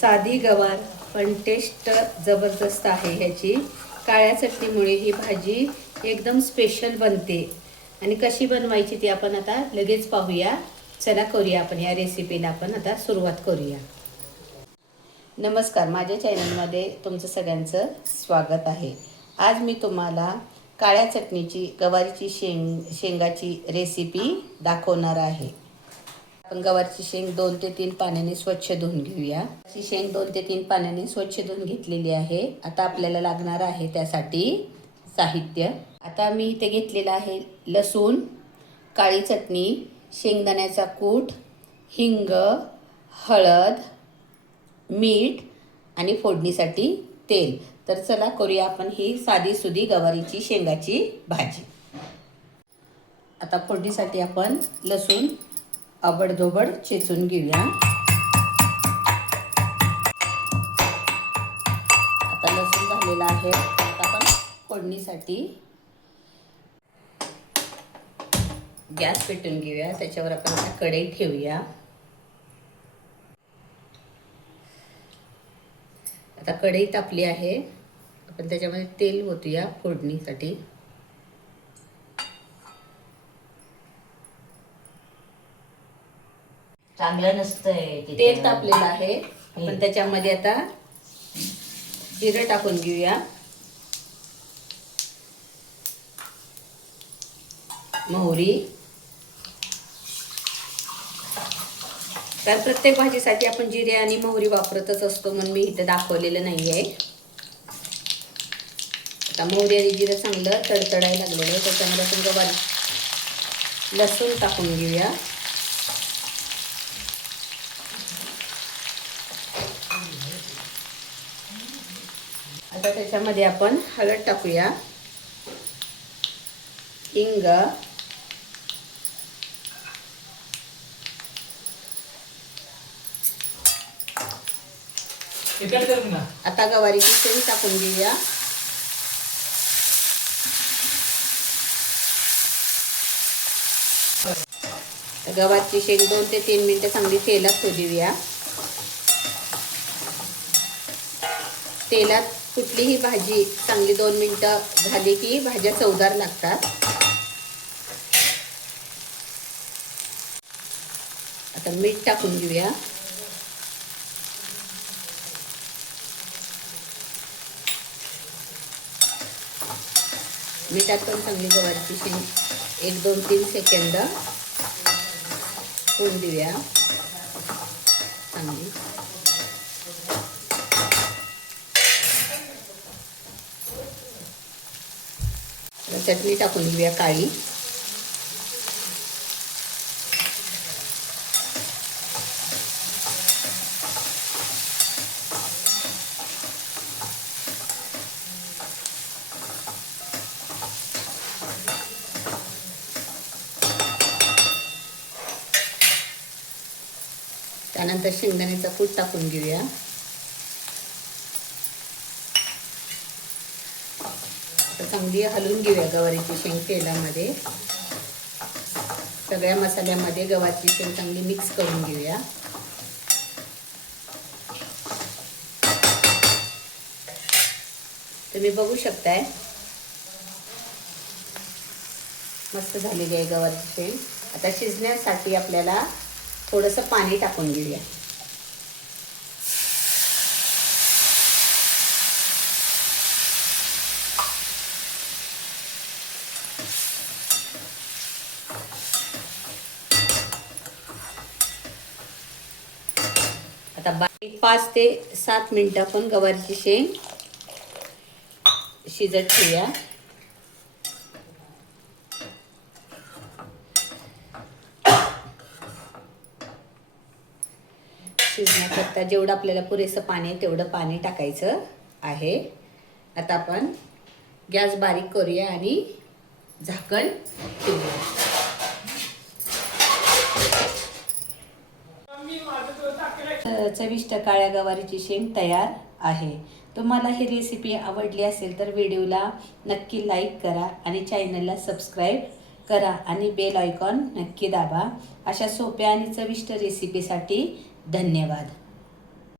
साधी गवार पण टेस्ट जबरदस्त आहे ह्याची। काळ्या चटणीमुळे ही भाजी एकदम स्पेशल बनते आणि कशी बनवायची ती आपण आता लगेच पाहूया। चला करूया आपण या रेसिपीला आपण आता सुरुवात करूया। नमस्कार, माझ्या चॅनलमध्ये तुमचं सगळ्यांचं स्वागत आहे। आज मी तुम्हाला काळ्या चटणीची गवारीची शेंगाची रेसिपी दाखवणार आहे। आपण गवारची शेंग 2 ते 3 पाण्याने स्वच्छ धुवून घेऊया। ही शेंग 2 ते 3 पाण्याने स्वच्छ धुवून घेतलेली आहे। आता आपल्याला लागणार आहे त्यासाठी साहित्य। आता मी इथे घेतलेला आहे लसूण, काळी चटणी, शेंगदाण्याचा कूट, हिंग, हळद, मीठ आणि फोडणीसाठी तेल। तर चला करूया आपण ही साधी सुधी गवारीची शेंगाची भाजी। आता फोडणीसाठी आपण लसूण आबडधोबड चेचून घेऊया। आता लसूण झालेला आहे। आता आपण फोडणीसाठी गॅस पेटवून घेऊया। त्याच्यावर आपण आता कढई ठेवूया। आता कढई तापली आहे, आपण त्याच्यामध्ये तेल ओतूया फोडणीसाठी। चांगलं नसतंय तेल तापलेलं आहे, आपण त्याच्यामध्ये आता जिरं टाकून घेऊया, मोहरी। तर प्रत्येक भाजीसाठी आपण जिरे आणि मोहरी वापरतच असतो, म्हणून मी इथे दाखवलेलं नाही आहे। आता मोहरी आणि जिरं चांगलं तडतडायला लागलेलं आहे, त्याच्यामध्ये आपण गवारी लसूण टाकून घेऊया। आता त्याच्यामध्ये आपण हळद टाकूया, हिंग, आता गवारीची शेंग टाकून घेऊया। गवारची शेंग 2 ते 3 मिनिटं चांगली तेलात होऊया। तेलात कुठलीही भाजी चांगली 2 मिनिटं झाली की भाज्या चवदार लागतात। आता मीठ टाकून घेऊया। मीठात पण चांगली गवारीची शेंग 1, 2, 3 सेकंद होऊन देऊया चांगली। चटणी टाकून घेऊया काळी। त्यानंतर शेंगदाण्याचा कूट टाकून घेऊया। चांगली हलवून घेऊया गवारीची शेंग तेलामध्ये। सगळ्या मसाल्यामध्ये गवारीची शेंग चांगली मिक्स करून घेऊया। तुम्ही बघू शकताय मस्त झालेली आहे गवारीची शेंग। आता शिजण्यासाठी आपल्याला थोडंसं पाणी टाकून घेऊया। आता 5 ते 7 मिनिटं आपण गवारीची शेंग शिजत ठेवूया। शिजण्याकरता जेवढं आपल्याला पुरेसं पाणी आहे तेवढं पाणी टाकायचं आहे। आता आपण गॅस बारीक करूया आणि झाकण ठेवूया। चविष्ट काळ्या गवारीची शेंग तयार आहे। तुम्हाला ही रेसिपी आवडली असेल तर व्हिडिओला नक्की लाईक करा आणि चॅनलला सबस्क्राईब करा आणि बेल आयकॉन नक्की दाबा। अशा सोप्या आणि चविष्ट रेसिपीसाठी धन्यवाद।